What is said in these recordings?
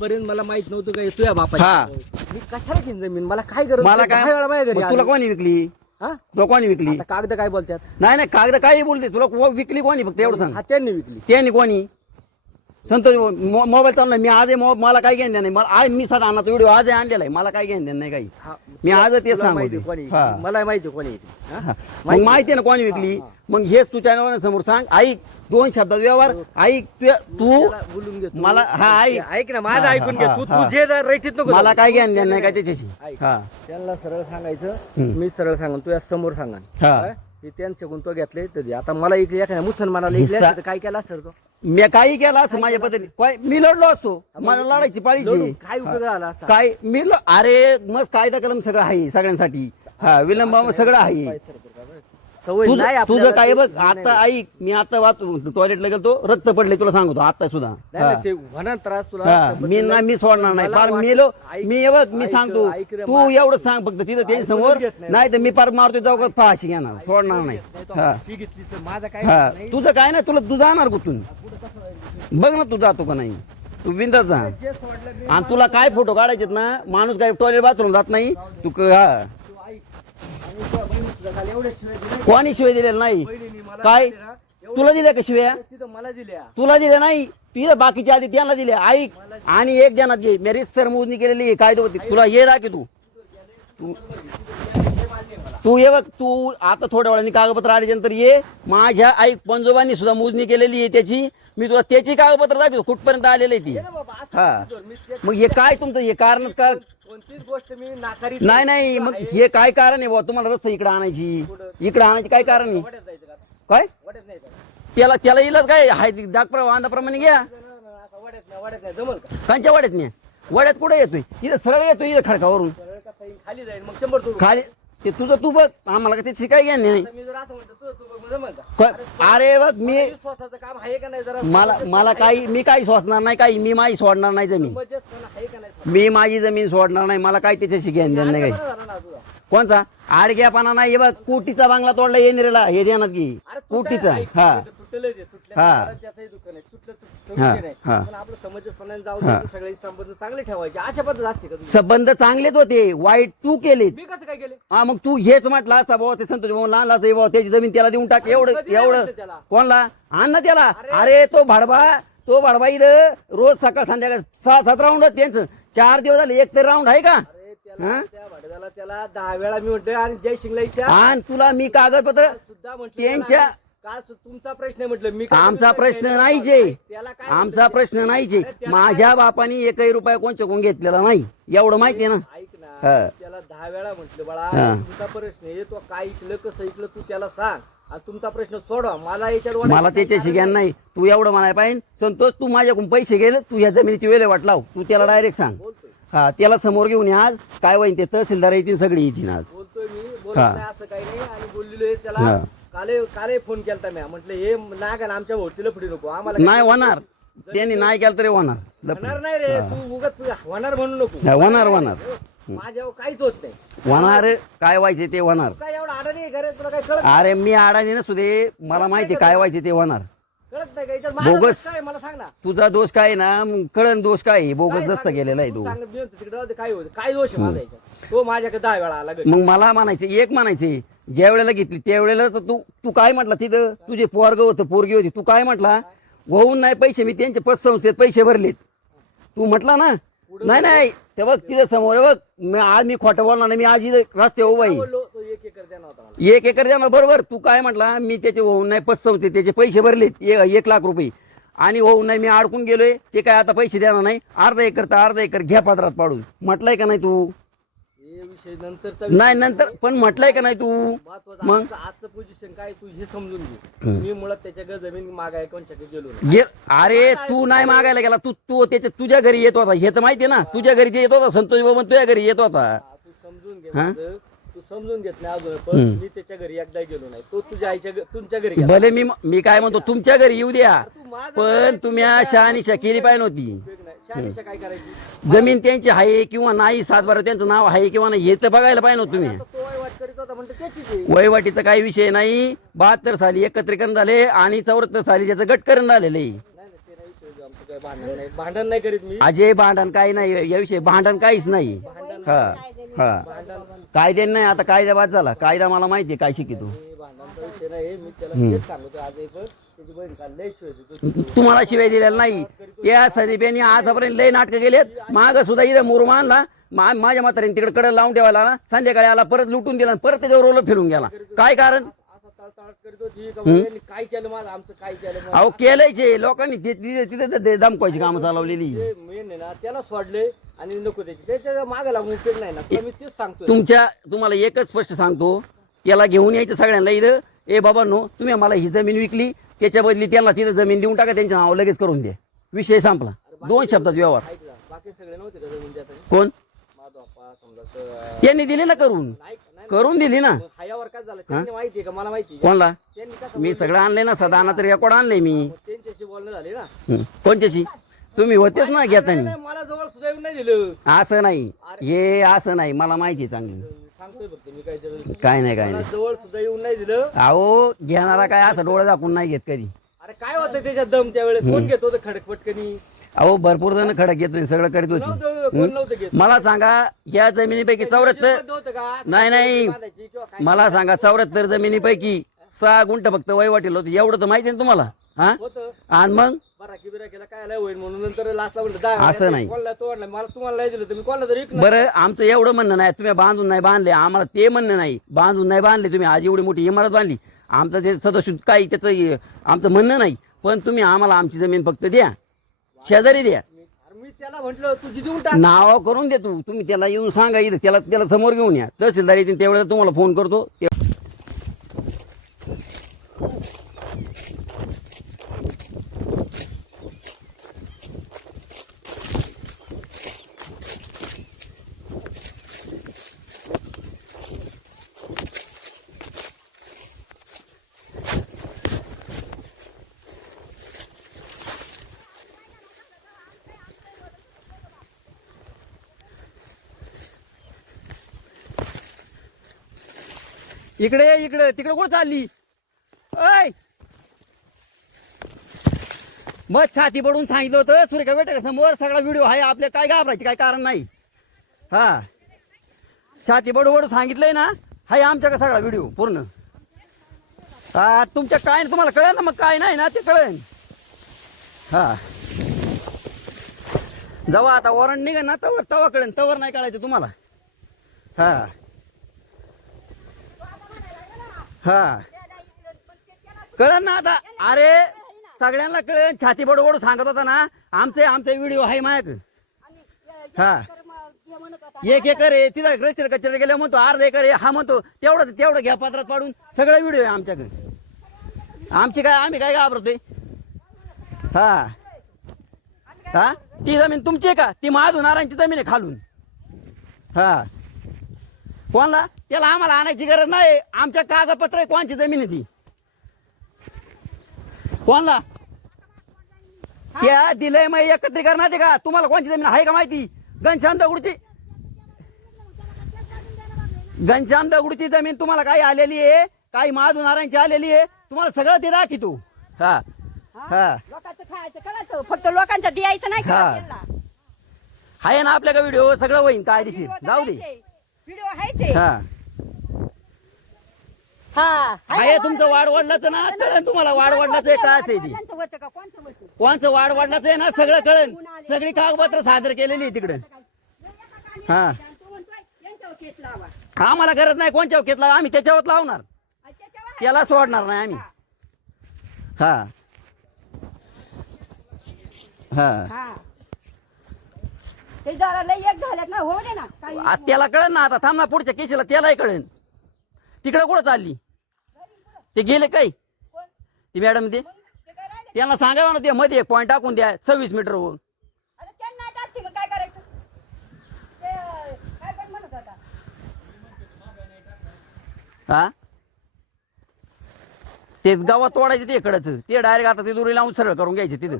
पर्यंत मला माहीत नव्हतं काय तुझ्या बापा हा. मी कशाला घेईन जमीन? मला काय गरज मला? काय? दहा वेळा माझ्या घरी मग तुला आली. कोणी विकली? हा? तुला कोणी विकली? आता कागद काय बोलतात? नाही नाही कागद काही बोलते. तुला को- विकली कोणी? फक्त एवढं सांग. हा त्यांनी विकली. त्यांनी कोणी? संतोष मोबाईल चालला मी आज मला काय घेणं नाही. मला आज मी साधा आणला व्हिडिओ आज आणलेला आहे. मला काय घेणं नाही काही. मी आज तेच तुला सांगू. मला माहिती कोणी. मग माहिती ना कोणी विकली मग हेच तू चॅनल समोर सांग. ऐक दोन शब्दात व्यवहार. ऐक तू- तू त्याला बोलून घे तू. मला हा ऐक. ऐक. ना माझं ऐकून घे. तू. तू जे रेटीत नको मला. काय तू घेणं देणं नाही काय त्याच्याशी? त्यांना सरळ सांगायचं. मी सरळ सांगन तुझ्या समोर सांगा हा. ते त्यांच्याकडून तो घेतले तर. आता मला इकडे एखाद्या मुसलमानाला इकडे असतं तर काय केलं असतं तो? मी काही केलं असं माझ्या पद्धतीने. काय- मी लढलो असतो. मला लढायची पाळीची लढून काय उपयोग झाला असता काय मी ल- अरे मस्त कायदा कलम सगळं आहे सगळ्यांसाठी. हा विलंब सगळं आहे. सवय तुझं नाही तुझं आपल्याला काय बघ नाही, आता. ऐक मी आता वाचू टॉयलेटला गेलो रक्त पडले तुला सांगतो आता सुद्धा. नाही, हा. नाही, ते होणार त्रास तुला हा, त्याबद्दल मी ना मी सोडणार नाही. मला फार मेलो ऐक- मी हे बघ मी ऐक- सांगतो. ऐक रे, तू एवढं सांग फक्त तिथं त्यांच्यासमोर घेत नाही. नाही तर मी पार मारतो जाऊ का फाशी घेणार सोडणार नाही. नाही तो हा. फाशी घेतली तर माझा काय हा. नाही. तुझं काय नाही तुला तू जाणार कुठून? बघ ना तू जातो का नाही. तू बिंदास जा. जे सोडलं मी- आणि तुला काय फोटो काढायचेत ना माणूस काय टॉयलेट बाथरूम जात नाही तू क- हा. तू ऐक. आणि तुझ्या कोणी शिवाय दिलेला नाही? काय? ना, तुला दिल्या का शिव्या? मला दिल्या. तुला दिल्या नाही? तिथं बाकीच्या आधी त्यांना दिले ऐक आणि एक जणात घे. मी रिस्तर मोजणी केलेली आहे, काय होती तुला ये की तू. तू ये बघ. तू आता थोड्या वेळाने कागदपत्र आल्यानंतर ये. माझ्या ऐक पंजोबांनी सुद्धा मोजणी केलेली आहे त्याची. मी तुला त्याची कागदपत्र दाखवतो. कुठपर्यंत आलेले आहे ती? ना हा. मग हे काय तुमचं? हे कारण का कोणतीच गोष्ट मी नाकारीत नाही नाही. मग हे काय कारण आहे बुवा? तुम्हाला रस्ता इकडे आणायची. इकडे आणायची काय कारण आहे? वड्यात जायचं का आता? काय? वड्यात नाही जायचं. त्याला त्याला इलाज काय? हाय दाग वांदाप्रमाणे घ्या. वड्यात नाही, वड्यात नाही, जमल का? कांच्या वाड्यात नाही. वड्यात कुठे येतोय? इथं सरळ येतोय इथं खडकावरून. सरळ का जाईन, खाली जाईन मग शंभर खाली ते तुझं तू बघ आम्हाला का ते शिकाय घ्या नाही. आता मी जर असं म्हणतो तुझं तू बघ, मग जमल का काय- अरे बघ मी विश्वासाचं काम आहे का नाही जरा मला मला काही मी काही सोसणार नाही काही मी माझी सोडणार नाही जमीन. मजेत पण आहे का नाही? मी माझी जमीन सोडणार नाही मला काही त्याच्याशी घेणं देणं नाही काही. बरं झालं ना तुझा. कोणचा? आडग्यापणा नाही हे बघ कोटीचा बांगला तोडला येणेरेला हे देण्यात घे. अरे तू कोटीचा काय- ऐक, हा तुटलं तुटलं जे, तुटल्या हा. घराच्यातही दुकान आहे, तुटलं तुटलं हा, विषय नाही. हा. पण आपलं समंजसपणाने जाऊ हा. दे सगळे संबंध चांगले ठेवायचे अशा पद्धत असते का तुझी? संबंध चांगलेच होते वाईट तू केले मी कसं काय केले हा मग तू हेच म्हटलं असता बाबा ते संतोष भाऊ लहान लाच बाबा त्याची जमीन त्याला देऊन टाक एवढं कधी नाही एवढं म्हटलं त्याला? कोणला आण ना त्याला अरे. तो भाडबा तो भाडबा इथं रोज सकाळ संध्याकाळ सहा सात राऊंड त्यांचं चार दिवस झाले एक तरी राऊंड आहे का अरे त्याला हा? त्या भाडव्याला त्याला दहा वेळा मी म्हटलं आणि जय शिंगलाईच्या आणि तुला मी कागदपत्र सुद्धा म्हटलं त्यांच्या- का सु- तुमचा प्रश्न आहे म्हटलं? मी काय आमचा प्रश्न त्याला नाही जे. त्याला काय आमचा? प्रश्न नाही जे. त्याला माझ्या बापानी एकही रुपया कोणच्या कोण घेतलेला नाही. एवढं माहिती आहे ना? ऐक ना हा. त्याला दहा वेळा म्हटलं बाळा हा. तुमचा प्रश्न आहे तो काय ऐकलं कसं ऐकलं तू त्याला सांग. आणि तुमचा प्रश्न सोडवा. मला याच्यावर मला त्याच्याशी ज्ञान नाही. तू एवढं म्हणाय पाहिजे. संतोष तू माझ्याकडून पैसे गेले तू ह्या जमिनीची वेळे वाट लाव तू त्याला डायरेक्ट सांग. बोलतोय. हा त्याला समोर घेऊन ये आज. काय होईन ते तहसीलदार येतील सगळी येतील आज. बोलतोय मी. बोलत हा. नाही असं काही नाही. आणि बोललेलो आहे हा. काले काले फोन केलता मी म्हटलं हे नाग आणि आमच्या भोवतीला फुडी नको. आम्हाला नाही होणार. त्यांनी नाही केलं तरी होणार. होणार नाही रे. तू उगाच होणार म्हणू नको. हा, होणार होणार. माझ्यावर काहीच होत नाही. होणार काय व्हायचे ते होणार. तू काय एवढा अडाणी आहे घरात तुला काय कळत अरे मी अडाणी नसू दे. मला माहिती आहे काय व्हायचे ते होणार. कळत नाही का? याच्यात माझा बोगस. दोष काय मला सांग ना. तुझा दोष काय आहे ना? मग कळण दोष काय आहे? बोगस काय दस्त सांग? केलेला आहे तू तू. सांग, मी म्हणतो तिकडे जाऊ दे, काय होतं? काय दोष आहे माझा याच्यात? तो माझ्याकडे दहा वेळा आला घरी. मग मला म्हणायचे एक म्हणायचे ज्या वेळेला घेतली त्या वेळेला तर तू तू काय म्हटला तिथं? तुझे पोरग होतं पोरगी होती. तू काय म्हटला? होऊन नाही पैसे मी त्यांचे पतसंस्थेत पैसे भरलेत. तू म्हटला ना? नाही नाही. ते बघ तिथं समोर आहे बघ. मी आज मी खोटं बोलणार नाही मी आज इथं रस्ते उभा आहे. बोललो? एक एकर द्या बरोबर. तू काय म्हटला? मी त्याचे होऊन नाही पतसंस्थेत त्याचे पैसे भरलेत. ए- एक लाख रुपये. आणि होऊन नाही मी अडकून गेलोय. ते काय आता पैसे देणार नाही. अर्धा एकर तर अर्धा एकर घ्या पदरात पाडून. म्हटलंय का नाही तू? नाही नंतर पण म्हटलंय का नाही तू? मग? आजचं पोझिशन काय तू हे समजून घे. मी मुळात त्याच्या जमीन मागाय कोणच्याकडे गेलो नाही. गे अरे तू नाही मागायला गेला. तू तू त्याच्या तुझ्या घरी येत होता. हे तर माहितीये ना. तुझ्या घरी येत होता संतोष बाबा तुझ्या घरी येत होता. समजून घे समजून घेत नाही पण हम्म. मी त्याच्या घरी एकदा गेलो नाही. तो तुझ्या आईच्या घ- तुमच्या घरी गेला. भले मी मी काय म्हणतो तुमच्या घरी येऊ द्या. तू माझं पण तुम्ही शहानिशा केली पाहिजे नव्हती. उपयोग नाही. शहानिशा काय करायची? जमीन त्यांची आहे किंवा नाही सातबारा त्यांचं नाव आहे किंवा नाही हे तर बघायला पाहिजे नव्हतं तुम्ही. आता तो वाईट करीत होता म्हणतो त्याचीच आहे. वयवाटीचा काही विषय नाही. बहात्तर साली एकत्रीकरण झाले आणि चौऱ्याहत्तर साली त्याचं गटकरण झालेलं आहे. नाही नाही, ते नाही विषय आमचं काय भांडण नाही. भांडण नाही करीत मी. अजय भांडण काही नाही याविषयी भांडण काहीच नाही. हा. हा. कायदे नाही आता कायदा बाद झाला. कायदा मला माहिती आहे काय शिकितो. भांडणाचा विषय नाही मी त्याला तेच सांगतो. आज पण त्याची बहीण काल लय शिवाय देतो. तुम्हाला शिवाय दिलेला नाही. त्या संदीपेनी आजपर्यंत लय नाटकं गेलेत माग सुद्धा इथं मुरुम आणला. मा- माझ्या म्हातारीने तिकडे कडे लावून ठेवायला संध्याकाळी आला परत लुटून दिला आणि परत त्याच्यावर रोल फिरून गेला. काय कारण? अहो केलंयचे लोकांनी ते- तिथे दमकवायची कामं चालवलेली. त्याला सोडले आणि नको त्याची. त्याच्यामागे लागून उपयोग नाही ना. मी तेच सांगतो तुमच्या तुम्हाला एकच स्पष्ट सांगतो. त्याला घेऊन यायचं सगळ्यांना इथं. ए बाबा नो तुम्ही मला ही जमीन विकली. त्याच्या बदली त्यांना तिथं जमीन देऊन टाका. त्यांच्या नाव लगेच करून द्या. विषय संपला. दोन शब्दात व्यवहार. बाकी सगळे नव्हते कोण? त्यांनी दिली ना करून? करून दिली ना? मग हायावर काय झालं त्यांनी माहिती का मला माहिती. कोणला? मी सगळं आणलंय ना सदा तर रेकॉर्ड आणलंय मी. त्यांच्याशी बोलणं झाले ना. कोणच्याशी? तुम्ही होतेच ना घेताना. मला जवळ सुद्धा येऊन नाही दिलं असं नाही. हे असं नाही. मला माहिती चांगली. सांगतोय फक्त मी काय नाही काय नाही. जवळ सुद्धा येऊन नाही दिलं अहो घेणारा काय असं डोळं दाखवून नाही घेत कधी. अरे काय होतं त्याच्यात दम त्यावेळेस? कोण घेत होतं खडक पटकनी अहो भरपूर जण खडक घेत सगळं करीत होती मला सांगा या जमिनीपैकी चौऱ्याहत्तर नाही नाही. मला सांगा चौऱ्याहत्तर जमिनीपैकी सहा गुंठ फक्त वयवाटील होतं. एवढं तर माहिती ना तुम्हाला? हा? आणि मग? बरा की बिरा केला काय लय होईल म्हणून नंतर लास्टला म्हणलं दहा असं नाही. कोणाला तो वाटला मला तुम्हाला नाही दिलं तुम्ही कोणाला तरी विकणार. बरं आमचं एवढं म्हणणं नाही. तुम्ही बांधून नाही बांधले. आम्हाला ते म्हणणं नाही. बांधून नाही बांधले तुम्ही. आज एवढी मोठी इमारत बांधली. आमचं ते सदस्य काही त्याचं हे- आमचं म्हणणं नाही. पण तुम्ही आम्हाला आमची जमीन फक्त द्या. शेजारी द्या मी अरे मी त्याला म्हंटल तुझी देऊन टाक. नाव करून दे तू. तुम्ही त्याला येऊन सांगा इथं. त्याला त्याला समोर घेऊन या. तहसीलदार येतील त्यावेळेला तुम्हाला फोन करतो. ते- इकडे इकडे तिकडे कुठं चालली? ऐ! मग छाती पडून सांगितलं होतं सुरेखा बेटा समोर सगळा व्हिडिओ आहे आपल्या काय घाबरायचे काय कारण नाही. हा. छाती बडू बडू सांगितलंय ना हाय आमच्याकडे सगळा व्हिडिओ पूर्ण. हा तुमच्या काय नाही तुम्हाला कळेल ना मग काय नाही ना ते कळेल. हा. जेव्हा आता वॉरंट निघेल ना तवर तवा कळेल तवर नाही कळायचं तुम्हाला. हा. हा. कळन ना आता? अरे सगळ्यांना कळेल छाती बडबड सांगत होता ना आमचे आमचे व्हिडिओ आहे मायक. हा. एक एकर आहे तिथं रस्त्याला कचरा गेले म्हणतो अर्धा एकर आहे हा म्हणतो तेवढं तेवढं घ्या पात्रात पाडून सगळं व्हिडिओ आहे आमच्याकडे आमची काय आम्ही काय घाबरतोय? हा. हा? ती जमीन तुमची आहे का? ती महाजुनारांची जमीन आहे खालून. हा. कोणला? त्याला आम्हाला आणायची गरज नाही. आमच्या कागदपत्र आहे कोणची जमीन आहे ती? कोणला? त्या दिलंय मग एकत्रीकरण आहे का? तुम्हाला कोणची जमीन आहे का माहिती? घनश्याम दगडूची घनश्याम दगडूची जमीन तुम्हाला काही आलेली आहे? काही महाजुनारांची आलेली आहे? तुम्हाला सगळं ते दाखी तू हा. हा. लोकांचं खायचं फक्त लोकांचं द्यायचं नाही हा. आहे ना आपल्याकडे व्हिडिओ? सगळं होईन काय दिशील जाऊ दे. व्हिडिओ आहे. हा. हा आहे तुमचं वाढ वाढलाच ना कळण तुम्हाला वाढ वाढलाच आहे आहे ती? होतं का? होतं कोणचं वाढ वाढलाच आहे ना सगळं कळण सगळी कागदपत्र सादर केलेली आहे तिकडे. हा. तो म्हणतोय यांच्यावर केस लावा आम्हाला गरज नाही कोणच्या घेतला आम्ही त्याच्यावर लावणार. आणि त्याच्यावर आहे. त्याला सोडणार नाही आम्ही. हा. हा. हा. ते जरा लय एक झाल्यात ना होऊ दे ना. काही आ, त्याला कळेल ना आता थांब ना पुढच्या केशीला त्यालाही कळेल. तिकडे कुठं चालली? ते गेले कोण? ती मॅडम ते? मग ते काय राहिलं? त्यांना सांगावं ना ते मध्ये एक पॉईंट टाकून द्या सव्वीस मीटर होऊन आता त्यांना टाकते मग काय करायचं? ते अं, काय पण म्हणत होता. हा? ते गावात तोडायचे ते कडच ते डायरेक्ट आता ते दुरी लावून सरळ करून घ्यायचे तिथं.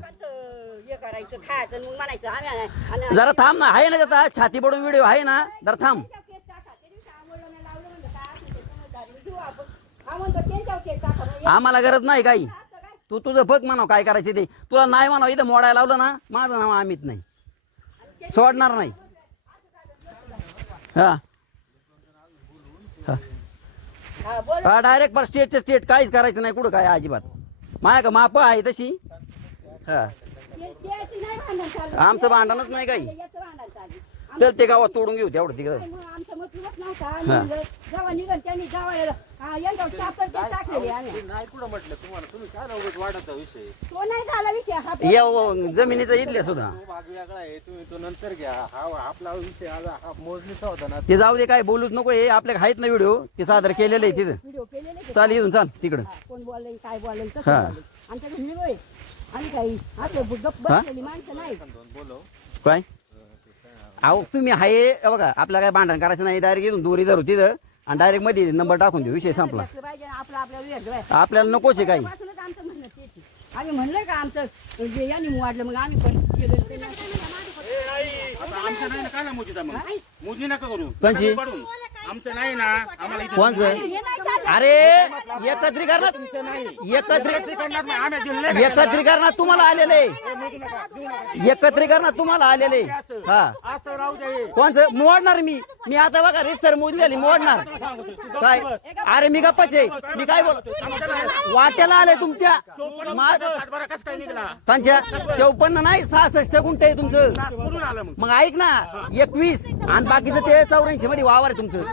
करायचं खायचं आणि मग म्हणायचं आम्ही आणि- जरा थांब ना आहे ना आता छाती पडून व्हिडिओ आहे ना जरा थांब त्यांच्यावर केस टाका. त्या दिवशी आंघोळला नाही लावलं म्हणलं काय असेल ते समजदारी. घेऊ आपण. हा म्हणतो त्यांच्यावर केस टाका. मग आम्हाला गरज नाही काही असं काय? तू तुझं बघ म्हणाव काय करायचे ते तुला नाही म्हणाव इथं मोडायला लावलं ना माझं नाव अमित नाही सोडणार नाही हा हा, बोल हा डायरेक्ट पर स्टेटच्या स्टेट काहीच करायचं नाही कुठं काय अजिबात माया का माप आहे तशी हा नाही भांडण चालू. आमचं भांडणच नाही काही याचं भांडण चालू. तर ते गावात तोडून घेऊ तेवढं तिकडं मग आमचं मतलबच नव्हता. आम्ही म्हणलं, जेव्हा निघन त्यांनी जावयाला हा, यांच्यावर चापड ते टाकलेली आम्ही. नाही कुठं म्हटलं तुम्हाला तुम्ही काय नव्हतं विषय तो नाही झाला विषय हा ये जमिनीचं इथल्या सुद्धा तो भाग वेगळा आहे तुम्ही तो नंतर घ्या हा आपला विषय आज हा मोजणीचा होता ना ते जाऊ दे काय बोलूच नको हे आपल्याकडे आहेत ना व्हिडिओ ते सादर केलेले आहे तिथं व्हिडिओ केलेले ते. चाल इथून चाल तिकडं हा, कोण बोललं काय बोललं कसं हा. बोललं. आमच्याकडे व्हिडिओ आहे आम्ही काही आपलं गप्प? बसलेली माणसं नाही बोलव काय अहो तुम्ही आहे बघा आपल्याला काय भांडण करायचं नाही डायरेक्ट इथून दोरी धरू तिथं आणि डायरेक्टमध्ये नंबर टाकून देऊ विषय संपला असलं पाहिजे ना, आपलं आपल्याला वेगळं आहे. आपल्याला नकोच आहे काही तेव्हापासूनच आमचं म्हणणं तेच आहे. आम्ही म्हणलं का आमचं जे यांनी वाढलं मग आम्ही पण गेलो. आमचं नाही ना काय ना मोदीचा मग. मोदी नका करू. कोणची? आमचं नाही ना आम्हाला इथं कोणचं. अरे एकत्रीकरणात एकत्री करणार नाही. आम्ही दिलं नाही का एकत्रीकरणात तुम्हाला आलेले. एकत्रीकरणात तुम्हाला आलेले. हा. असं राहू दे. कोणचं? मोडणार मी. मी आता बघा रिसर मोजली झाली मोडणार. काय? अरे मी गप्पाचे मी काय बोल वाट्याला आले तुमच्या. मा- सातबारा कसं काय निघाला? पंचा चौपन्न नाही सहासष्ट गुंठ आहे तुमचं. कुठून आलं मग. मग ऐक ना एकवीस आणि बाकीचं ते चौऱ्याऐंशी मध्ये वावर आहे तुमचं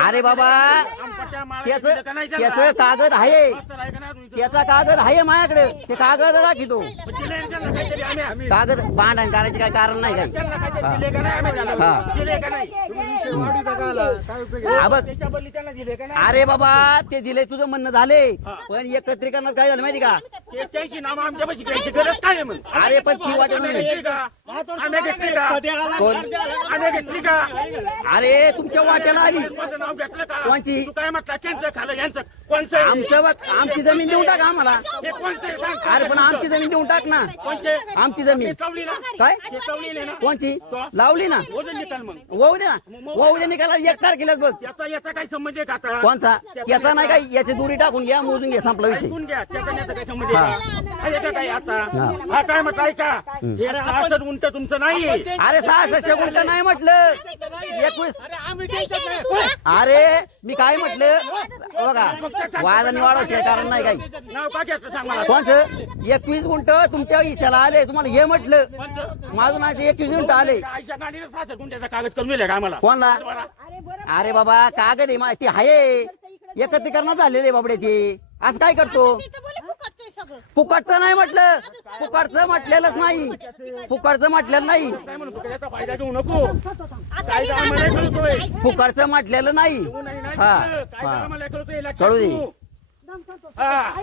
अरे बाबा आमच्या त्याच? त्याचं कागद आहे? त्याचा कागद आहे माझ्याकडे ते कागद दाखवतो कागद भांडण करायचे काय कारण नाही काही? हा. बघ अरे बाबा ते दिले तुझं म्हणणं झाले पण एकत्रीकरणात काय झालं माहिती का त्यांची नावं घ्यायची गरज काय अरे पण ती वाटत नाही आम्ही घेतली का? कोण आम्ही घेतली का? अरे तुमच्या वाट्याला आली. कोणतं नाव घेतलं का? कोणची? तू काय म्हटलं? त्यांचं खालं यांचं. कोणचं? आहे? आमचं जमीन देऊन टाक आम्हाला. हे कोणचं? आहे? सांग. अरे पण आमची जमीन देऊन टाक ना. कोणचे? आमची जमीन. चवली ना? काय? ते चवली ना? कोणची? लावली ना. वजन निकाल मग. वाहू दे ना. वाहू दे निकाला एक तारखेलाच बघ. याचा याचा काय संबंध आहे का आता? कोणचा? याचा नाही काय? याची दुरी टाकून घ्या मोजून घ्या संपला विषय. ऐकून घ्या. त्याचा आणि याचा काय संबंध आहे. का? हा, याचा काय आता? हा. काय म्हटलं? ऐका. हे सहासष्ट उंट तुमचं नाही अरे सहासष्ट गुंठ नाही म्हटलं. एकवीस. अरे मी काय म्हटलं? बघा वाद आणि वाढवायचे कारण नाही काही. मला? कोणचं? एकवीस गुंठ तुमच्या इशाला आले. तुम्हाला हे म्हटलं. माझं नाही एकवीस गुंठ आले. कागद करून दिले का आम्हाला? कोणला? अरे बरं अरे बाबा कागद आहे मा- ते आहे. एकत्रीकरणात झालेले बाबडे ते. असं काय करतो? फुकटचं नाही म्हटलं फुकटचं म्हटलेलंच नाही फुकटचं म्हटलेलं नाही काय म्हणतो का याचा फायदा घेऊ नको काय आम्हाला कळतोय फुकटचं म्हटलेलं नाही तू नाही नाही हा केलं. काय हा आम्हाला कळतोय लक्षात कळू दे. ठेवू. हा.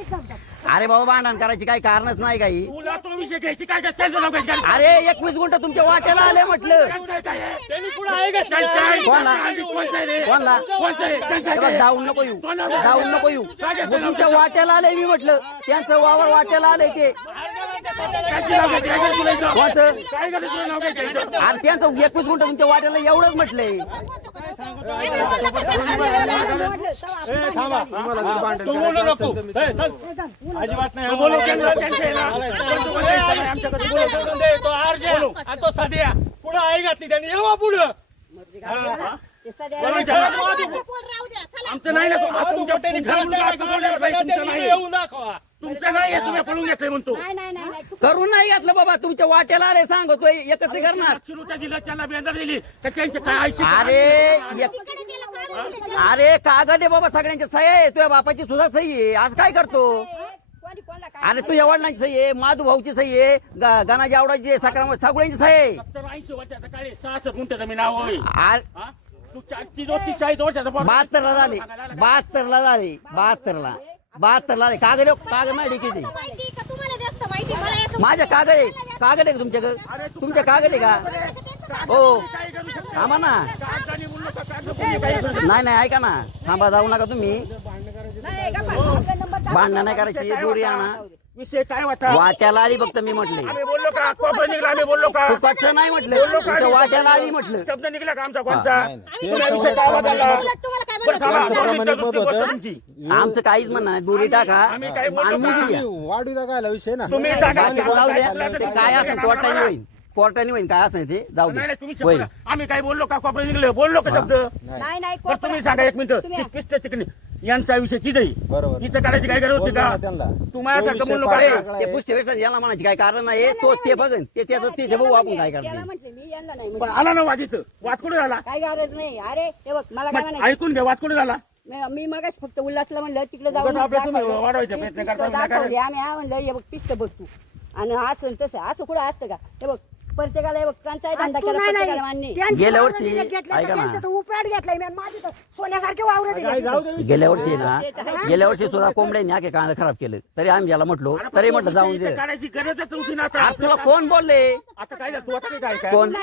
अरे बाबा भांडण करायची काही कारणच नाही काही. तुला तो विषय घ्यायची काय काय त्याचं नाव घ्यायचं. अरे एकवीस गुंठ तुमच्या वाट्याला आले म्हटलं. कोणला? कोणला. धावून नको येऊ. धावून नको येऊ. मग तुमच्या वाट्याला आले मी म्हटलं. त्यांचं वावर वाट्याला आले ते? कोणचं? अरे त्यांचं एकवीस गुंठ तुमच्या वाट्याला एवढंच म्हटलंय. अजिबात नाही. बोलव. तो आणि तो सध्या पुढं आई घातली त्याने. येवा पुढं. आमचं नाही ना. हा. येऊ दाखवा. तुमचं नाही आहे, तुम्ही पळून घेतलंय म्हणतो. नाही नाही नाही नाही. करून नाही घातलं बाबा तुमच्या वाट्याला आले सांगतोय एकत्रीकरणात पाचशे रुपये दिलं त्याला बेंदर दिली. तर त्यांचे काय अरे अरे कागद आहे बाबा सगळ्यांच्या सही आहे. तुझ्या बापाची सुद्धा सही आहे. आज काय करतो? अरे तुझ्या वडिलांची सही आहे माधू भाऊची सही आहे ग- गणाजी आवडाची आहे, सक्राम सगळ्यांची सही आहे. सत्तर ऐंशी वर्षाचा काय सहाशे गुंठ्याचं मी नाव होय. आ- हा? तू चाळीस तीस चाळीस वर्षाचा पोरगा. बहात्तरला झाले. बहात्तरला झाले. बहात्तरला. बहात्तरला झाले कागद आहे, कागद डिकीचे माहिती का? तुम्हाला जास्त माहिती मला याचं माझ्या कागद आहे. कागद आहे का तुमच्याकडे? तुमच्या कागद आहे का? हो. थांबा ना. नाही नाही ऐका ना. थांबा जाऊ नका तुम्ही. टाकून भांडणं नाही करायची दोरी. विषय काय होता? वाट्याला आली फक्त मी म्हटले. आम्ही बोललो का? कोपरा निघला आम्ही बोललो का? फुकटचं नाही म्हटलं. तुमच्या वाट्याला आली म्हटलं. शब्द निघला का आमचा कोणता तुला विषय काय होता उलट तुम्हाला तुमची. आमचं काहीच म्हणणं नाही. दुरी टाका. आम्ही काय बोलतो आणि मोजून का? घ्या वाढू काय विषय ना? तुम्ही जाऊ द्या काय ते काय असेल कोर्टाने होईल कोर्टाने होईल काय असेल ते? जाऊ नाही नाही, दे तुम्ही होईल. शब्द- आम्ही काय बोललो का? कॉपरे निघले बोललो का शब्द? नाही नाही बरं तुम्ही सांगा एक मिनिट. तुम्ही- किस्त तिकडे यांचा विषय किती बरोबर. इथं काढायची काय गरज होती का? त्यांना. तुम्हाला तो सारखं विषय का? वेगळा ते आहे. पुष्टी वेळेस याला म्हणायची काय कारण नाही. तो ते बघन. ते त्याचं ते बघू आपण काय त्याला करते म्हटले मी यांना नाही पण म्हटलं. आला ना वाद इथं. वाद कुठे झाला? काही गरज नाही. अरे हे बघ मला काय मग म्हणायचं? ऐकून घ्या वाद कुठे झाला? मी- मी मगच फक्त उल्हासला म्हणलं तिकडे उगाच जाऊन आपलं तुम्ही दाखवलं. वाढवायचा ती प्रयत्न पिस्तं करता, विनाकारण. दाखवली. आम्ही हा म्हणलं हे बघ पिस्त बघ तू आणि असं आणि तसं असं कुठं असतं का? हे बघ प्रत्येकाला हे बघ त्यांचा धंदा केला प्रत्येकाला मान्य आहे. गेल्या वर्षी ऐका ना. उपराट घेतलाय मी आणि माझी तर सोन्यासारखे वावर काय जाऊ दे विषय. गेल्या वर्षी ना गेल्या वर्षी सुद्धा कोंबड्यांनी आखे कांदा खराब केलं. तरी आम्ही ज्याला म्हटलो तरी तो म्हटलं जाऊन दे. इथं काढायची गरजच नव्हती ना आता. आज तुला कोण बोलले? आता काय झालं? तू आता काय काय? कोण?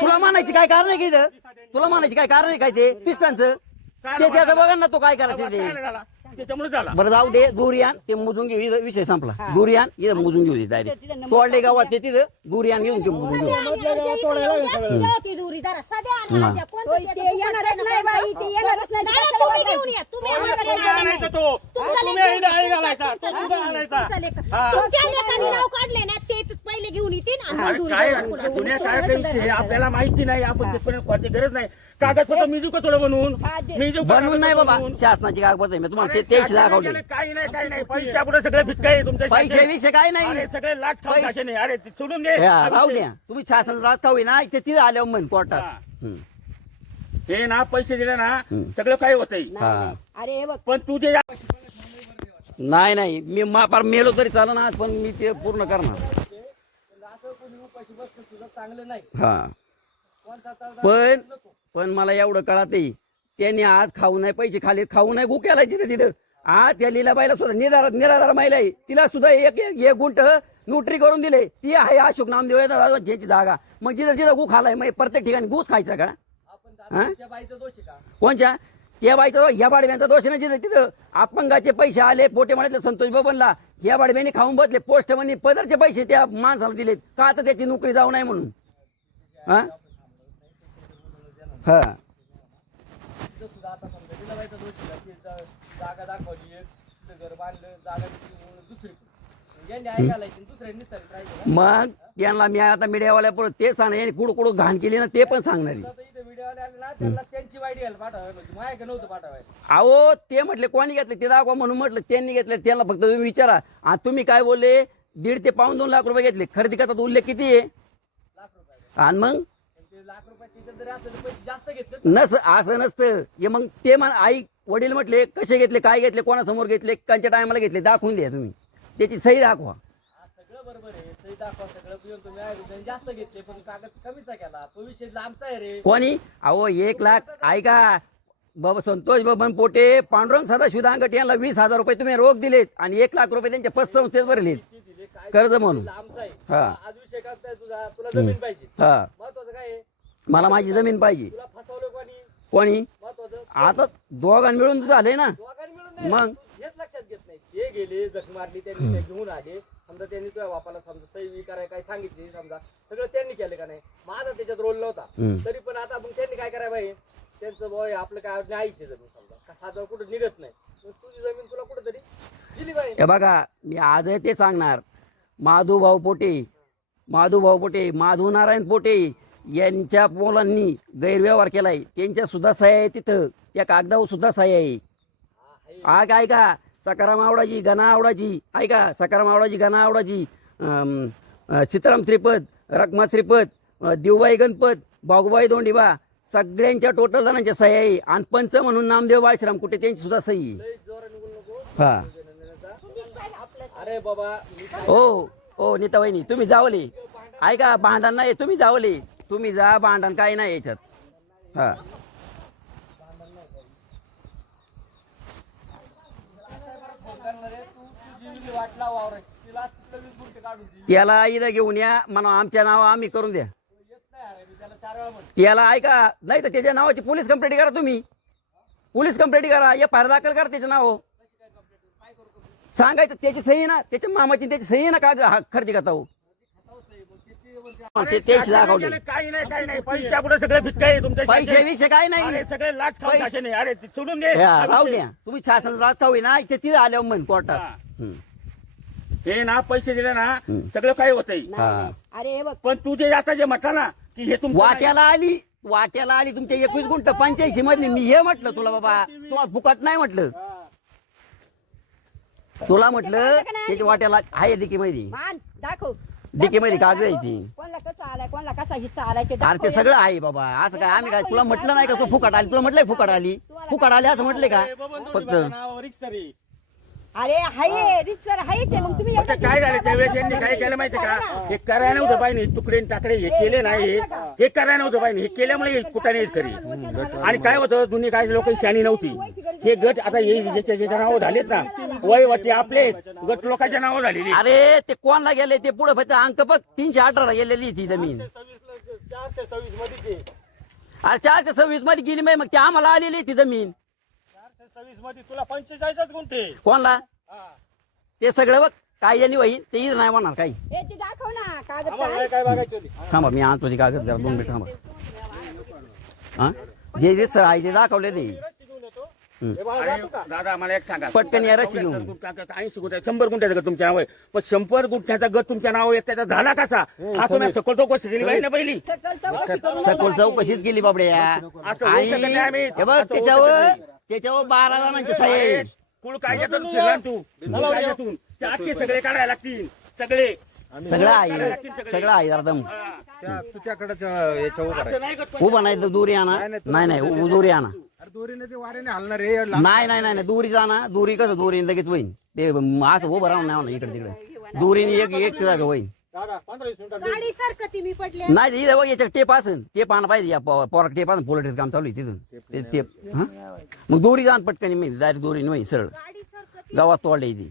तुला मानायची काय कारण आहे की इथं? तुला मानायची काय कारण आहे काय ते पिस्टांचं ते त्याचं बघा ना तो काय करायचं ते झाला त्याच्यामुळे झाला. बरं जाऊ दे दुरियान ते मोजून घेऊ इथं विषय संपला. दुरियान इथं मोजून घेऊ डायरेक्ट तोडले गावात ते तिथं दुरियान घेऊन ते मोजून घेऊ. आणि इथे येऊ द्या, तुझ्या होती दुरी जरा सध्या आणि हा. माझ्या. कोणतं होय, त्याचं ते येणारच नाही बाई ते येणारच नाही. नाही, कशाला तुम्ही वागायचं? घेऊन या. तुम्ही आम्हाला तुम्ही काही आणायचा नाही. तो तुमचा तुम्ही लेक इथं आई घेऊन घालायचा. या, तो तुमचा कुठं लेक आणायचा तुमचा लेक. हा. तुमच्या लेकाने नाव काढले ना तेच पहिले घेऊन येतील आणि मग अरे दुरी काय विषय आपल्याला माहिती नाही आपण तिथपर्यंत खोची गरज नाही. कागदपत्र मी का थोडं बनवून हा, दे. मी देऊ बनवून नाही बाबा बनवून. शासनाची कागदपत्र मी तुम्हाला ते तेच दाखवले काही नाही काही नाही पैसे पुढे सगळे भिक्का आहे तुमच्या पैसे शासनाने. विषय काय नाही अरे सगळे लाच खाऊ पैसे- अरे ते सोडून दे हा, हा राहू. द्या तुम्ही शासन राज खाऊ ना ते तिथे आल्यावर म्हण कोर्टात हा. हम्म. हे ना पैसे दिले ना हम्म. सगळं काय होतंय नाही, हा. नाही. अरे हे बघ पण तू जे नाही नाही मी मा फार मेलो तरी चालेल ना पण मी ते पूर्ण करणार असं कोणी उपाशी बसणं तुझं चांगलं नाही हा पण पण मला एवढं कळत त्यांनी आज खाऊ नाही पैसे खाले खाऊ नाही गुक्याला केलाय तिथे तिथं. आज त्या लीलाबाईला सुद्धा निराधार निराधार महिला आहे. तिला सुद्धा एक एक एक गुंट न्यूट्री करून दिले. ती आहे अशोक नामदेव ज्यांची जागा. मग जिथं तिथं गु खालाय मग प्रत्येक ठिकाणी गुस खायचा का? हा? कोणच्या? त्या बाईचा ह्या बाडव्यांचा दोष नाही जिथं तिथं. अपंगाचे पैसे आले पोटे म्हणाले संतोष बबनला. ह्या बाडव्याने खाऊन बसले पोस्ट म्हणे पदरचे पैसे त्या माणसाला दिलेत. का आता त्याची नोकरी जाऊ नये म्हणून? हा? हा. मग त्यांना मी आता मीडियावाल्या परत ते सांगणार कुड कुड घाण केली ना ते पण सांगणार. अहो ते म्हटले कोणी घेतले? ते दाखवा म्हणून म्हटलं त्यांनी घेतले त्यांना फक्त तुम्ही विचारा. आणि तुम्ही काय बोलले? दीड ते पाऊन दोन लाख रुपये घेतले. खरेदी करतात उल्लेख किती आहे? आणि मग? नस असं नसतं. हे मग ते आई वडील म्हटले कसे घेतले काय घेतले कोणासमोर घेतले कोणत्या टायमाला घेतले दाखवून द्या तुम्ही. त्याची सही दाखवा. कोणी? अहो एक लाख ऐका. बाबा संतोष बबन पोटे पांडुरंग सदाशिव दांगट यांना वीस हजार रुपये तुम्ही रोख दिलेत आणि एक लाख रुपये त्यांच्या पतसंस्थेत भरलेत. ते दिले? काय कर्ज म्हणून. हा. हा. महत्वाचं काय आहे? मला माझी जमीन पाहिजे. तुला फसवलं कोणी? कोणी आता दोघां मिळून झाले ना मग? हेच लक्षात घेत नाही ते गेले जख मारली त्यांनी ते घेऊन आले समजा त्यांनी तुझ्या बापाला समजा सही करायला काय सांगितली समजा सगळं त्यांनी केलं का नाही माझा त्याच्यात रोल नव्हता तरी पण आता मग? त्यांनी काय करायला पाहिजे त्यांचं बॉय आपलं काय नाहीचे जमीन समजा का साधं कुठं निघत नाही तुझी जमीन तुला कुठं तरी दिली पाहिजे हे बघा मी आजही ते सांगणार. माधू भाऊ पोटे. माधू भाऊ पोटे माधू नारायण पोटे. यांच्या मुलांनी गैरव्यवहार केलाय. त्यांच्या सुद्धा सह्या आहे तिथं. त्या कागदावर सुद्धा सह्या आहे. हा काय का सकाराम आवडाची गणा आवडाची ऐका सकाराम आवडाची गणा अ, सीताराम त्रिपद रखमा श्रीपद देवबाई गणपत बागुबाई दोंडीबा सगळ्यांच्या टोटल जणांच्या सह्या आहे. आणि पंच म्हणून नामदेव बाळश्राम कुठे त्यांची सुद्धा सही आहे. हा. हो हो नीता वहिनी तुम्ही जावले. ऐका भांडण नाही तुम्ही जावले. तुम्ही जा भांडण काही नाही याच्यात. हा. त्याला इथं घेऊन या म्हणा आमच्या नाव आम्ही करून द्या. त्याला ऐका नाही तर त्याच्या नावाची पोलीस कंप्लेंट करा तुम्ही. पोलीस कंप्लेंट करा या फार दाखल करा त्याचं नाव. सांगायचं त्याची सही ना त्याच्या मामाची त्याची सही ना का हा खरेदी करता हो? ते तेच दाखवले. काही नाही काही नाही. पैशा पुढे सगळे आहे तुमच्या पैशाविषयी काय नाही. अरे सगळे लाच खाऊ पैसे- शासन आहे. अरे ते सोडून दे. हा राहू विषय. द्या. तुम्ही शासन राज खाऊ ना ते तिथे आल्यावर म्हण कोर्टात. हा. हम्म. हे ना पैसे दिले ना हम्म. सगळं काय होतंय. नाही, नाही. अरे हे बघ. पण तू जे आता जे म्हटलं ना की हे तुमचं नाही. वाट्याला आली वाट्याला आली तुमच्या एकवीस गुंठ पंच्याऐंशी मधली. मी हे म्हटलं तुला बाबा. तुम्हाला फुकट नाही म्हटलं. तुला म्हटलं त्याच्या वाट्याला आहे डिकी मध्ये मान दाखव. डिकी मध्ये कागद आहे ती. कोणला कसा आलाय कोणला कसा हिस्सा आलाय ते अरे. सगळं आहे बाबा. असं काय आम्ही काय तुला म्हटलं नाही का तू फुकट आली? तुला म्हटलंय फुकट आली. फुकट आली असं म्हटलंय का? फक्त नावावर रिक्सरी अरे हाय रिक्सर हाय ते मग तुम्ही फक्त एवढं काय झालं त्यावेळेस यांनी काय केलं माहितीये करा का? ना. हे करायला नव्हतं पाहिजे तुकडे आणि टाकडे हे केले नाही. हे- हे करायला नव्हतं पाहिजे हे केल्यामुळे हे कुठाने येत खरी. आणि काय होतं जुनी काही लोक शानी नव्हती. हे गट आता हे ज्याच्या ज्याच्या नाव झालेत ना वय वाटे आपले गट लोकांच्या नाव झालेली अरे ते कोणला गेले? ते पुढे फक्त अंक बघ. तीनशे अठराला गेलेली ती जमीन. चारशे सव्वीसमध्ये अरे चारशे सव्वीसमध्ये गेली मग ते आम्हाला आलेली ती जमीन. सव्वीसमध्ये तुला पंचेचाळीसच गुंठे कोणला? ते सगळं बघ काय यांनी होईल ते इथं नाही म्हणणार काही हे ते दाखव ना कागद आम्हाला काय? काय बघायची होती? थांबा मी आणतो ते कागद जरा दोन मिनिट थांबा. हा? जे जे सर आहे ते. हे बाळा जातो का? आणि दादा मला एक सांगा. पटकन या रस्सी घेऊन. ऐंशी गुंठ्या शंभर गुंठ्याचा गट तुमच्या नाव आहे. पण शंभर गुंठ्याचा गट तुमच्या नाव आहे त्याचा झाला कसा हा तुम्ही सखोल चौकशी केली पाहिजे ना पहिली. सकल चौकशी करून सखोल चौकशीच केली बाबड्या. आणि नाही. हे बघ त्याच्यावर नाही. त्याच्यावर बारा जणांचे सही आहे. कुळ कायद्यातून शिरला तू कुळ कायद्यातून ते? अख्खे सगळे काढायला लागतील. सगळे. सगळं आहे. सगळं. आहे जरा दम हा. तुझ्याकडे उभं असं नाही करत उभा नाही तर दुरी आणा. नाही नाही उ- दुरी आणा. अरे दोरीने ते वाऱ्याने हलणार रे नाही नाही नाही नाही दुरी जाणा दुरी कसं दुरी लगेच होईन? ते असं उभं राहून नाही होणार इकडे तिकडे. दुरीने एक एक जागा होईन. दादा पंधरा वीस मिनिटात गाडी सारखं मी पडले. नाही इथं बघ याच्या टेप असेल. टेप आणा पाहिजे या पो- पोरात टेप आणा पोलटेच काम चालू आहे तिथून. ते टेप हा? मग दोरी जाण पटकन मी डायरेक्ट दोरी नाही सरळ. गाडी गावात तोडले ती.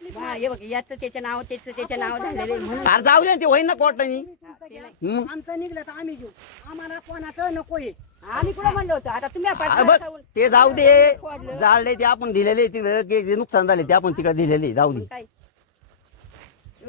हे बघ याचं त्याचं नाव त्याचं त्याचं नाव झालेलं आहे. म्हणून अरे जाऊ दे ना, ते होईन ना कोर्टानी. हम्म. आमचं निघलं तर आम्ही घेऊ. आम्हाला कोणाचं नकोय आम्ही कुठं म्हणलो होतो? आता तुम्ही अरे apartment बघ जाऊन- ते जाऊ दे. जाळले ते आपण दिलेले जे नुकसान झाले ते आपण तिकडे दिलेले जाऊ दे. काय?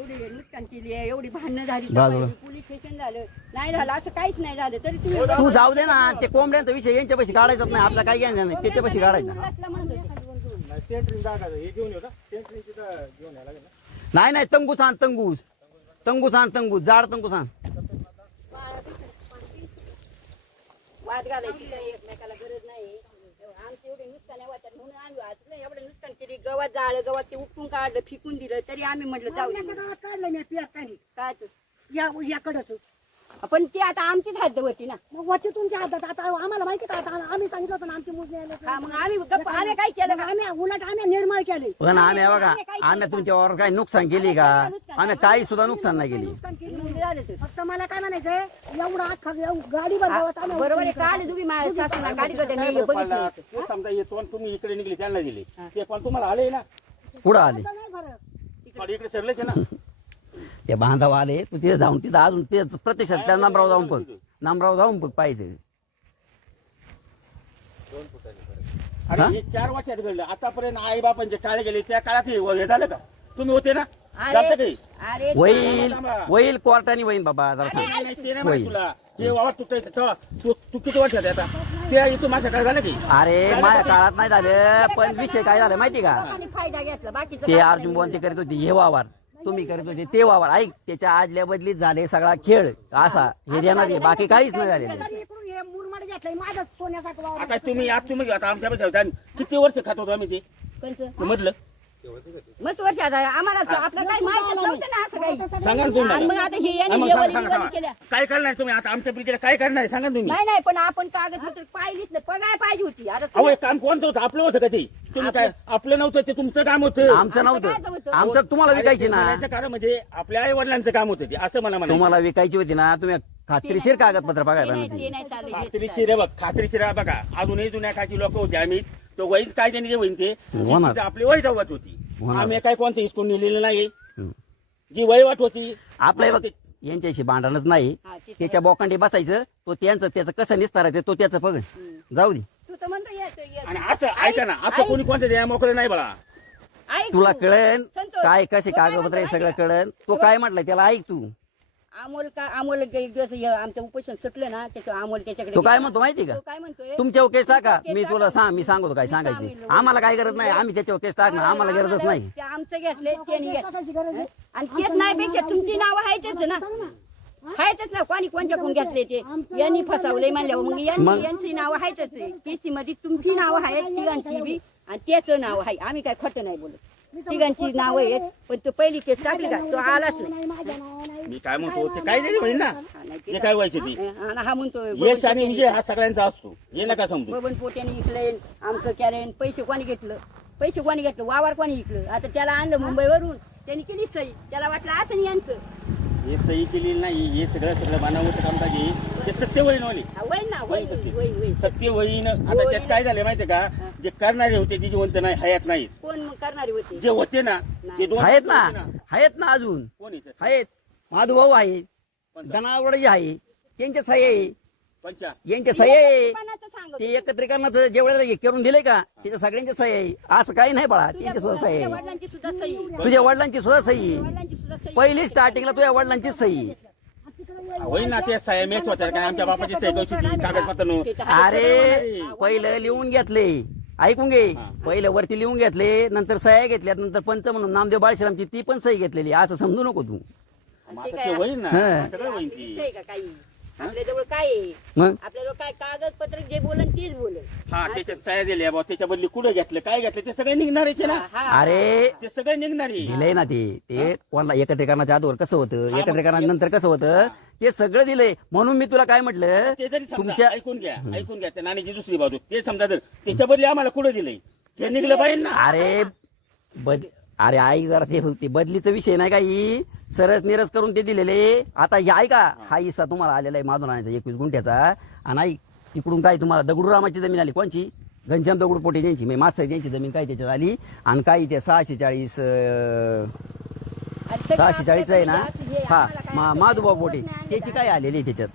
एवढी नुकसान केली आहे एवढी भांडणं झाली बाजूला. पोलीस स्टेशन झालं. नाही झालं असं काहीच नाही झालं. तरी तुम्ही तू जाऊ दे ना ते कोंबड्यांचा विषय यांच्या पैसे काढायचाच नाही आपला काही घ्यायचं नाही त्याच्या पैसे काढायचा. मुलातला म्हणत होते. नाही सेंटरिंग जागा हे घेऊन येऊ का सेंटरिंग तिथं घेऊन यायला लागेल ना नाही नाही तंगूस आण तंगूस. तंगूस आण तंगूस. जाड तंगूस आण. वाद घालायची काही एकमेकाला गरज नाही आमची एवढी नुकसान आहे आज नाही एवढं नुकसान केली. गवत जाळलं गवत ते उपटून काढलं फिकून दिलं तरी आम्ही म्हटलं जाऊ दे. काढलं मी पियातानी कायच? या याकडच. पण ती आता आमचीच हद्द होती ना. मग वरती तुमच्या हातात आता आम्हाला माहिती का? आता आम्ही सांगितलं होतं ना आमची मोजणी आली हा मग आम्ही गप्प आम्ही काय केलं का? आम्ही उलट आम्ही निर्मळ केले. पण आम्ही बघा आम्ही तुमच्यावर काही नुकसान केली का? आम्ही काही सुद्धा नुकसान नाही केली. नुकसान केली. मग झालं ते. फक्त मला काय म्हणायचंय एवढा अख्खा एव- गाडी बंद बरोबर आहे काढ तुम्ही माझ्या सासूला काढी होते नाही हे पडला. बघितलं ते समजा हे तोंड तुम्ही इकडे निघले त्यांना दिले. ते पण तुम्हाला आले ना. पुढं आले. नाही इकडे सरलेच आहे ना. ते बांधाव आले तू तिथे जाऊन तिथं अजून तेच प्रत्यक्षात त्या नामराव जाऊन बघ. नामराव जाऊन बघ पाहिजे. आणि हे? चार वर्षात घडलं. आतापर्यंत आई बापांचे काळे गेले त्या काळात हे हे झालं का? तुम्ही होते ना? जातं काही अरे होईल होईल कोर्टाने होईल बाबा जरा थांब. नाही, नाही, ते नाही माहीत तुला. हे वावर तुटायचं तेव्हा तू तू किती वर्षात आहे आता? ते इथून माझ्या काय झालं की? अरे माझ्या काळात नाही झालं पण विषय काय झाला माहिती का? फायदा घेतला बाकीचं ते अर्जुन बोन ते करीत होते हे वावर. तुम्ही करीत होते ते वावर. ऐक त्याच्या आदल्या बदलीत झाले सगळा खेळ असा. हे देणार आहे. बाकी काहीच नाही झालेलं. तरी इकडून हे मुरमाड घेतलंय माझं सोन्यासारखं वावर आता तुम्ही आज तुम्ही आता आमच्या किती वर्ष खात होतो आम्ही? ते? मधलं? मस्त वर्ष आता आम्हाला आपलं काही माहिती नव्हतं ना असं काही. सांगा ना तुम्ही आणि मग मला. आता हे यांनी मग लेवल सांगा, लेवल सांगा, केल्या. सांगा. काय करणार तुम्ही आता? आमच्या पिढीला काय करणार? सांगा ना तुम्ही. नाही नाही पण आपण कागदपत्र पाहिलीच नाही. बघायला पाहिजे होती. आता अहो तुम्ही- एक काम कोणतं होतं? आपलं होतं का ते? तुम्ही काय आपलं नव्हतं ते तुमचं काम होतं. आमचं काय नव्हतं. होतं? आमचं तुम्हाला विकायची ना. कारण म्हणजे आपल्या आई वडिलांचं काम होतं ते असं मला म्हणायचं. तुम्हाला विकायची होती ना तुम्ही खात्रीशीर कागदपत्र ते बघायला नाही पाहिजे. ते नाही चालू हे- खात्रीशीर आहे बघ. खात्रीशीर आहे बघा. अजूनही जुन्या काळची लोक होते आम्ही. तो वैध कायद्याने जे होईन ते होणार. तिथं आपली वय जावत होती होणार. आम्ही काय कोणतं हिसकून नेलेलं नाही हम्म. जी वयवाट होती आपलं हे बघ यांच्याशी भांडणच नाही हा, ते- त्याच्या बोकांडी बसायचं तो त्यांचं त्याचं कसं निस्तारायचं तो त्याचं बघ जाऊ दे तू तर म्हणतो येत येत. आणि असं ऐका ना असं कोणी कोणतं द्या मोकळं नाही बळा ऐक तुला तू. कळन संतोष, काय कसे तो काय कागदपत्र हे म्हणतो सगळं. कळन तो काय म्हटलं त्याला ऐक तू अमोल का अमोल एक दिवस हे आमचं उपोषण सुटलं ना त्याच्या अमोल त्याच्याकडे तो काय. म्हणतो माहिती का? तो काय म्हणतोय? तुमच्यावर केस टाका. मी तुला. सांग मी सांगतो काय सांगायचं ते. आम्हाला काय गरज नाही. आम्ही त्याच्यावर केस टाकणार. आम्हाला गरजच नाही. ते आमचं घेतले त्यांनी आहे. आणि तेच नाही पेक्षा तुमची नावं आहेतच ना. आहेतच ना. कोणी कोणच्याकडून घेतले ते? यांनी फसवले म्हणल्यावर. मग यांनी यांची नावं आहेतच किस्ती मध्ये तुमची नावं आहेत तिघांची बी आणि त्याचं नाव आहे. आम्ही काय खोटं नाही बोलत. तिघांची नावं आहेत पण तो पहिली केस टाकली का? तो आलाच नाही. माझ्या मी काय म्हणतो ते काय नाही म्हणे ना. हा, ते काय व्हायचे ती? आणि हा म्हणतोय यश आणि विजय हा सगळ्यांचा असतो. हे नका समजू. बबन पोट्याने इकलं आमचं कॅरेन पैसे कोणी घेतलं? पैसे कोणी घेतलं? वावर कोणी इकलं? आता त्याला आणलं मुंबईवरून. त्यांनी केली सही. त्याला वाटलं असं नाही यांचं. हे सही केलेली नाही हे सगळं सगळं बनावट कामकाजी ते सत्य होईन वाली ना सत्य. होईन आता त्यात काय झालं माहितीये का? जे करणारे होते ते जिवंत नाही हयात नाहीत. कोण मग करणारी होती? जे होते ना ते दोन आहेत ना? होते आहेत ना अजून? कोण येतात आहेत माधुभाऊ आहे. धनावडजी आहे. त्यांच्या सह्या आहे. पंचा. यांच्या सह्या आहे. ते एकत्रीकरणाचं जेवढ्या करून दिले का त्याच्या सगळ्यांच्या सह्या आहे. असं काही नाही बाळा तुझ्या त्यांच्या सुद्धा तुझ्या आहे. वडिलांची सुद्धा सही तुझ्या वडिलांची सुद्धा सही आहे. वडिलांची सुद्धा सही पहिली स्टार्टिंगला तुझ्या वडिलांची सही आहे. ना ते सह्या मेच होत्या. काय आमच्या बापाची सही कशी कागदपत्र. अरे पहिलं लिहून घेतले. ऐकून घे. पहिलं वरती लिहून घेतले नंतर सह्या घेतल्यात नंतर पंच म्हणून नामदेव बाळश्रामची ती पण सही घेतलेली असं समजू नको तू. आता होईन ना. हा. सगळं होईन ती? इथे आहे का काही? आपल्याजवळ काय आहे? मग? आपल्याजवळ काय कागदपत्र जे बोलन तेच बोलन. हा त्याच्यात सह्या दिल्या बा त्याच्या बदली कुठे घेतलं काय घेतलं ते सगळे निघणारचे ना. अरे ते सगळे निघणारे दिलंय ना ते. ते कोणाला एकत्रीकरणाच्या आधीवर कसं होतं एकत्रीकरणानंतर कसं होतं ते सगळं दिलंय. म्हणून मी तुला काय म्हटलं ते जरी तुमच्या ऐकून घ्या ऐकून घ्या त्या नाण्याची दुसरी बाजू. ते समजा जर त्याच्या बदली आम्हाला कुठे दिलंय? हे निघलं पाहिजे ना. अरे बद अरे आई जरा ते ते बदलीचा विषय नाही काही सरस निरस करून ते दिलेले. आता हे ऐका. हा. हिस्सा तुम्हाला आलेला आहे माधुराण्याचा एकवीस गुंठ्याचा. आणि आई तिकडून काय तुम्हाला दगडूरामाची जमीन आली? कोणची? घनश्याम दगडू पोटे यांची. म्हणजे मास्तर यांची जमीन काय त्याच्यात आली? आणि काही ते सहाशे चाळीस सहाशे चाळीस आहे ना? हे. हा काय मा- माधुभाऊ पोटे. त्याची का? काय आलेली आहे त्याच्यात?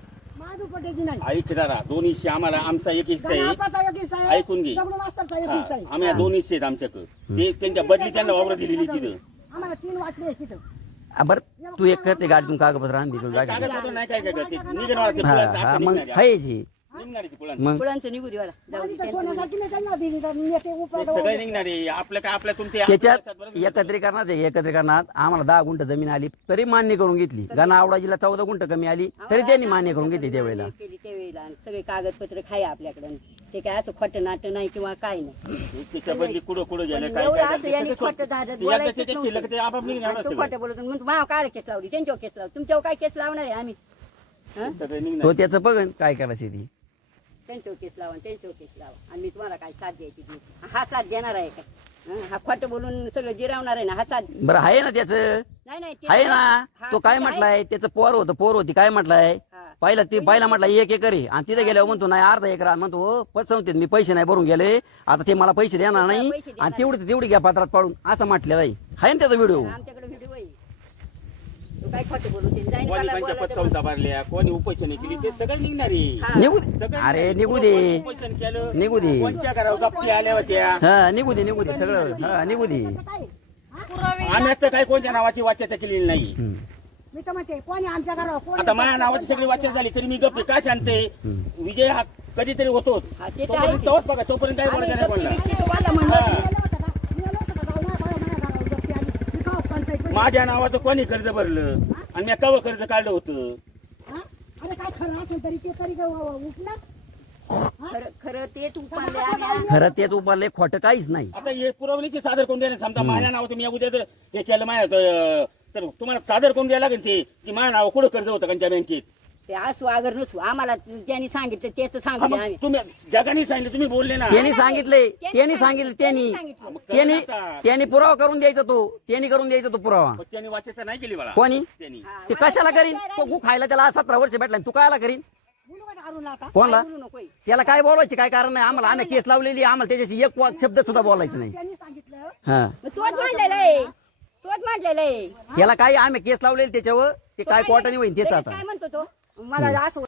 नाही. ऐक दादा दोन हिस्से आम्हाला आमचा एक हिस्सा आहे. गणापाचा एक हिस्सा आहे, ऐकून घे. दगडू मास्तरचा एक हा, हिस्सा आहे. आम्ही या दोन हिस्से आहेत आमच्याकडे. ते त्यांच्या बदली त्यांना वावर दिलेली तिथं. आम्हाला तीन वाटले तिथं. आ, बरं तू एक करते गाडीतून कागदपत्र आण दे तुला जागा दे. कागदपत्र नाही काय काय करते? निघणार ते हा हा मग निघणार आहे. आहे जी. मग? फुलांचं निघू. जाऊ दे त्यांचं सगळे निघणार. आहे आपलं काय आपल्या तुमचे त्याच्यात एकत्रीकरणात आहे एकत्रीकरणात आम्हाला दहा गुंठ जमीन आली तरी मान्य करून घेतली. गणा आवडाजीला चौदा गुंठ कमी आली तरी त्यांनी मान्य करून घेतली त्यावेळेला केली त्यावेळेला आणि सगळे कागदपत्र खाय आपल्याकडे. ते काय असं खोटं नाटं नाही किंवा काय नाही. त्याच्या बदली कुठं कुठं गेलं पण काय एवढं काय असं यांनी खोटं धाडत बोलायचंच त्याच्या शिल्लक ते आपाप निघणार नव्हतं. सगळं. तू खोटं बोलत माझ्यावर काय केस लावली? त्यांच्यावर केस लावली. तुमच्यावर काय केस लावणार आहे आम्ही? हं? सगळे निघणार तो त्याचं बघन काय करायची ती. त्यांच्यावर केस लावा त्यांच्यावर केस लावा. आणि मी तुम्हाला काय साथ द्यायची ती. हा साथ देणार आहे का? हं? हा खोटं बोलून सगळं जिरावणार आहे ना हा साथ बरं आहे ना त्याचं? नाही नाही ते आहे ना? हा, तो काय ते आहे. म्हटलाय? त्याचं पोर होतं पोर होती काय म्हटलाय? हा. पहिला ती पहिला म्हटलं एक एकर आहे. आणि तिथे गेल्यावर म्हणतो नाही अर्धा एकर. म्हणतो पसवते मी पैसे नाही भरून गेले. आता ते मला पैसे देणार नाही. पैसे देणार आणि तेवढी तेवढी घ्या पात्रात पाडून. असं म्हटलेलं आहे. आहे ना त्याचा व्हिडिओ? आहे तो काय खोटं बोलू? ते जाईन कोणी मला त्यांच्या बोलायचं. पत्ता भरल्या कोणी उपोषण केली ते सगळे निघणार. हा. निघू दे. सगळे अरे. निघू कोणी दे. उपोषण केलं निघू दे. कोणच्या घरावर गप्ती आल्या होत्या? हा निघू दे निघू दे सगळं. हा निघू दे. आम्ही आता काय कोणत्या नावाची वाच्यता केलेली नाही. हम्म. मी तर म्हणते कोणी आमच्या घरावर कोणी आता माझ्या नावाची सगळी वाच्य झाली तरी मी गप्पी का शांते विजय हा कधीतरी होतो हा, ते तर तोपर्यंत आहे. तोच बघा तोपर्यंत काय बोलायचं नाही गप्पी कोणाला बिप्पी तुम्हाला म्हणलं हा. गेलं होतं का? गेलं होतं का? जाऊ नका, माझ्या घरावर गप्पी आली. मी का पंचायत मध्ये? माझ्या नावाचं कोणी कर्ज भरलं? आणि मी कवळ कर्ज काढलं होतं? हा? अरे काय खरं असेल तरी ते तरी उठला खरं खरं ते तू पाहिले आम्ही खरं तेच उभारले खोटं काहीच नाही. आता हे पुरवणीचे सादर कोण द्यायला समजा माझ्या नावाचं मी उद्या जर हे केलं माझ्या तर तर तुम्हाला सादर कोण द्यायला लागेल ते की माझ्या नाव कुठं कर्ज होतं त्यांच्या बँकेत? ते असू अगर नसू. आम्हाला ज्यांनी सांगितलं त्याच हा, सांगितलं आम्ही. तुम्ही जगाने सांगितलं तुम्ही बोलले ना. त्यांनी सांगितले त्यांनी सांगितलं त्यांनी त्यांनी. त्यांनी पुरावा करून द्यायचा तो. त्यांनी करून द्यायचा तो पुरावा. त्यांनी वाचायचं नाही केली मला कोणी? त्यांनी. ते कशाला करीन? तो गु खायला त्याला सतरा वर्ष भेटला तू कायला करीन? कोणला? बोलू नको त्याला काय बोलायचे काय कारण नाही? आम्हाला आम्ही केस लावलेली आम्हाला त्याच्याशी एक शब्द सुद्धा बोलायचं नाही. त्यांनी सांगितलं. हा. तोच मांडलेला आहे. तोच मांडलेला आहे. त्याला काय आम्ही केस लावलेली त्याच्यावर? ते काय कोर्टाने होईल त्याचं आता. काय म्हणतो तो? मला असं